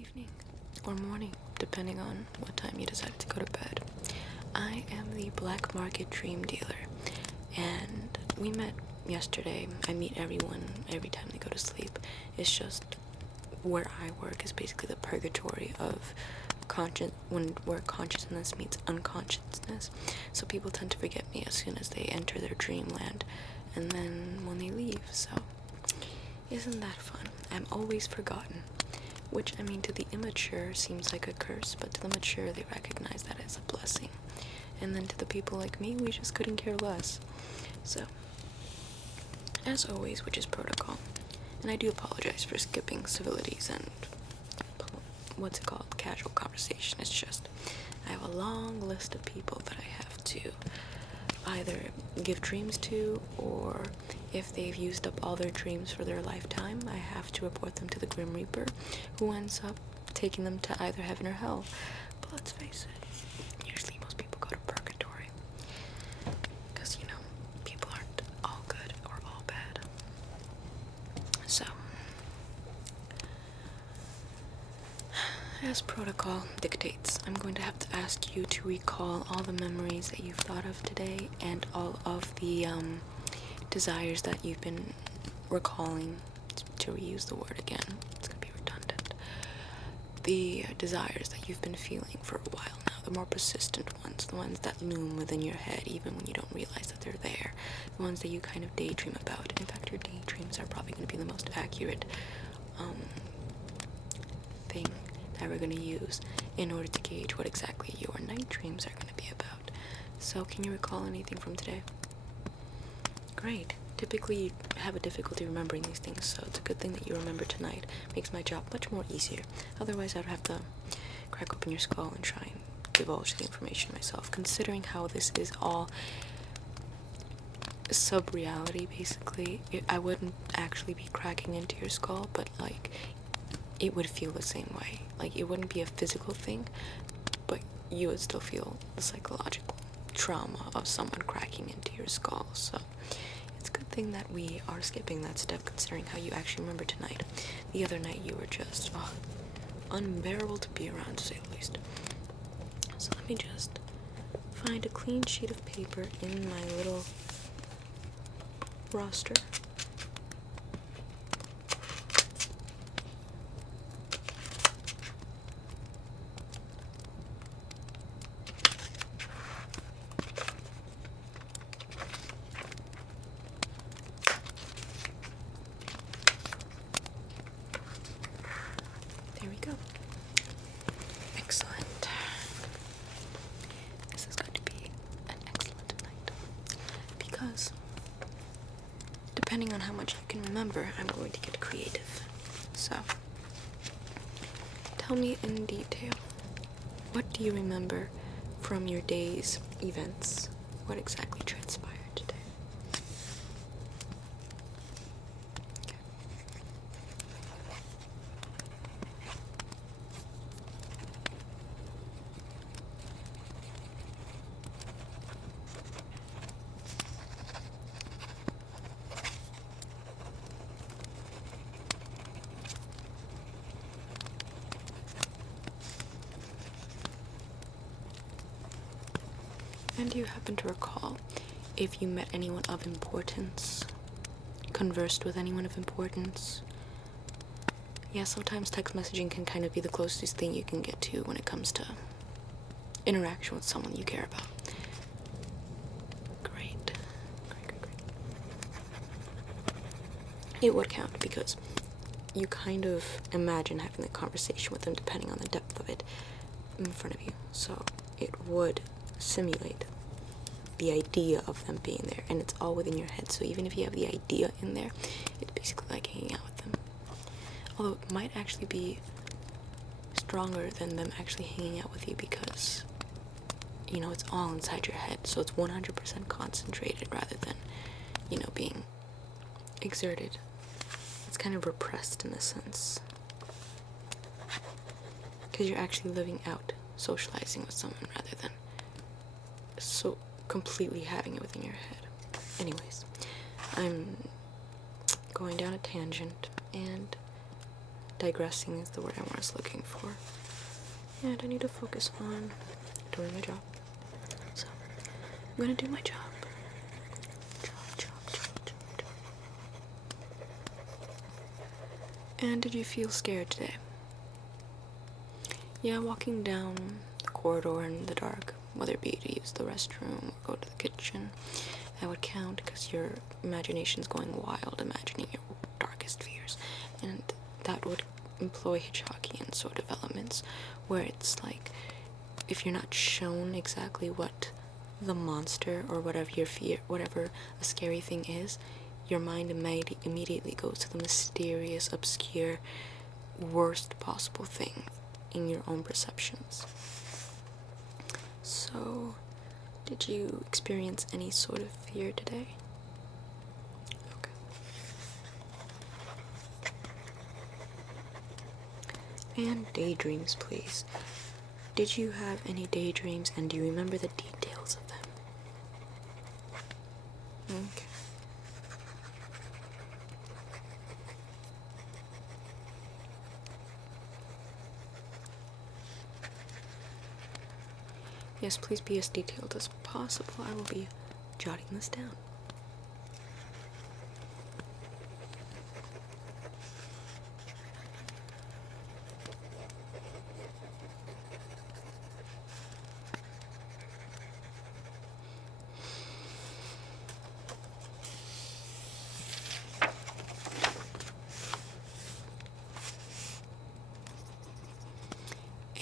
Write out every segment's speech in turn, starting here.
evening, or morning, depending on what time you decided to go to bed. I am the Black Market Dream Dealer, and we met yesterday. I meet everyone every time they go to sleep. It's just where I work is basically the purgatory of where consciousness meets unconsciousness. So people tend to forget me as soon as they enter their dreamland, and then when they leave. So isn't that fun? I'm always forgotten. Which, I mean, to the immature seems like a curse, but to the mature, they recognize that as a blessing. And then to the people like me, we just couldn't care less. So, as always, which is protocol, and I do apologize for skipping civilities and, casual conversation. It's just, I have a long list of people that I have to either give dreams to, or if they've used up all their dreams for their lifetime, I have to report them to the Grim Reaper, who ends up taking them to either heaven or hell. But let's face it, usually most people go to purgatory, because, people aren't all good or all bad. So, as protocol dictates, I'm going to have to ask you to recall all the memories that you've thought of today and all of the desires that you've been recalling, to reuse the word again. It's going to be redundant. The desires that you've been feeling for a while now, the more persistent ones, the ones that loom within your head even when you don't realize that they're there, the ones that you kind of daydream about. In fact, your daydreams are probably going to be the most accurate thing that we're going to use in order to gauge what exactly your night dreams are going to be about. So, can you recall anything from today? Great. Typically, you have a difficulty remembering these things, so it's a good thing that you remember tonight. Makes my job much more easier. Otherwise, I'd have to crack open your skull and try and divulge the information myself, considering how this is all sub-reality, basically. I wouldn't actually be cracking into your skull, but, it would feel the same way. It wouldn't be a physical thing, but you would still feel the psychological trauma of someone cracking into your skull. So it's a good thing that we are skipping that step, considering how you actually remember tonight. The other night you were just unbearable to be around, to say the least. So let me just find a clean sheet of paper in my little roster. There we go. Excellent. This is going to be an excellent night, because depending on how much you can remember, I'm going to get creative. So, tell me in detail, what do you remember from your day's events? What exactly transpired today? Okay. And do you happen to recall if you met anyone of importance, conversed with anyone of importance? Yeah, sometimes text messaging can kind of be the closest thing you can get to when it comes to interaction with someone you care about. Great. It would count, because you kind of imagine having the conversation with them depending on the depth of it in front of you. So it would simulate the idea of them being there, and it's all within your head. So even if you have the idea in there, it's basically like hanging out with them. Although it might actually be stronger than them actually hanging out with you, because it's all inside your head, so it's 100% concentrated rather than being exerted. It's kind of repressed in a sense, because you're actually living out socializing with someone rather than so completely having it within your head. Anyways, I'm going down a tangent, and digressing is the word I was looking for. And I need to focus on doing my job. So, I'm gonna do my job. Job. And did you feel scared today? Yeah, walking down the corridor in the dark, whether it be to use the restroom or go to the kitchen, I would count because your imagination's going wild, imagining your darkest fears. And that would employ Hitchcockian sort of elements, where it's like, if you're not shown exactly what the monster or whatever your fear, whatever a scary thing is, your mind immediately goes to the mysterious, obscure, worst possible thing in your own perceptions. So, did you experience any sort of fear today? Okay. And daydreams, please. Did you have any daydreams, and do you remember the details of them? Okay. Yes, please be as detailed as possible. I will be jotting this down.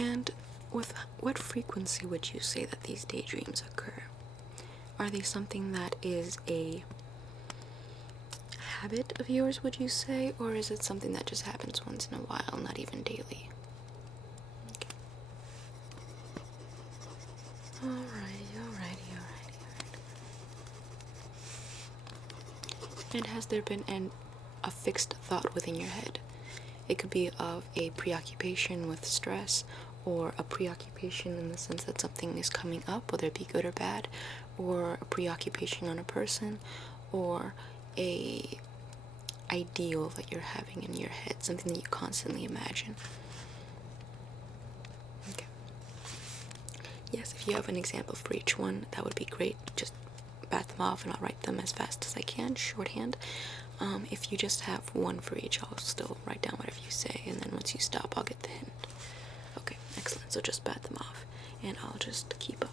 And with what frequency would you say that these daydreams occur? Are they something that is a habit of yours, would you say? Or is it something that just happens once in a while, not even daily? Okay. Alrighty. And has there been a fixed thought within your head? It could be of a preoccupation with stress, or a preoccupation in the sense that something is coming up, whether it be good or bad, or a preoccupation on a person, or a ideal that you're having in your head, something that you constantly imagine. Okay. Yes, if you have an example for each one, that would be great. Just bat them off and I'll write them as fast as I can, shorthand. If you just have one for each, I'll still write down whatever you say, and then once you stop, I'll get the hint. Okay, excellent. So just bat them off, and I'll just keep up.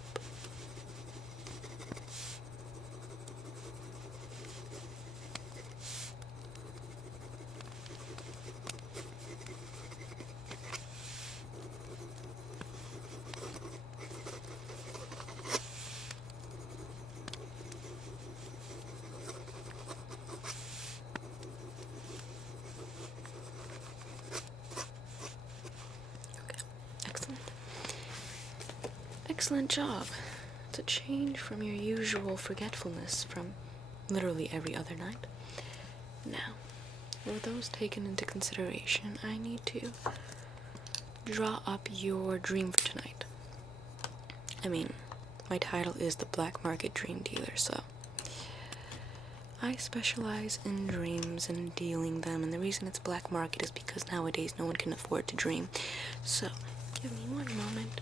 Excellent job. It's a change from your usual forgetfulness from literally every other night. Now, with those taken into consideration, I need to draw up your dream for tonight. I mean, my title is The Black Market Dream Dealer, so I specialize in dreams and dealing them, and the reason it's black market is because nowadays no one can afford to dream. So, give me one moment.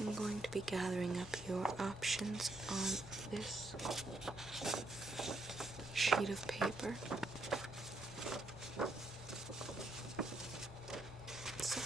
I'm going to be gathering up your options on this sheet of paper. So,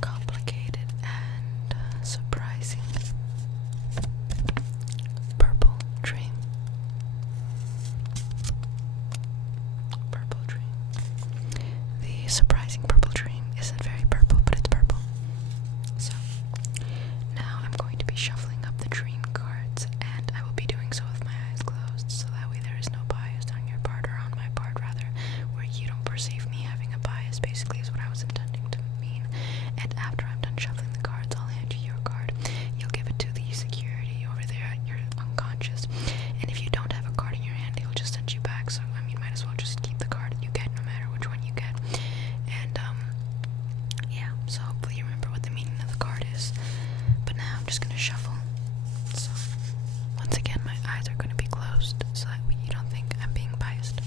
Complicated and surprising purple dream. Purple dream. The surprising purple dream isn't very purple, but it's purple. So, now I'm going to be shuffling up the dream cards, and I will be doing so with my eyes closed, so that way there is no bias on your part, or on my part rather, where you don't perceive me having a bias, basically is what I was intending to mean. And after I'm done shuffling the cards, I'll hand you your card. You'll give it to the security over there at your unconscious. And if you don't have a card in your hand, he'll just send you back. So, I mean, might as well just keep the card you get no matter which one you get. And, yeah, so hopefully you remember what the meaning of the card is. But now I'm just gonna shuffle. So, once again, my eyes are gonna be closed so that you don't think I'm being biased.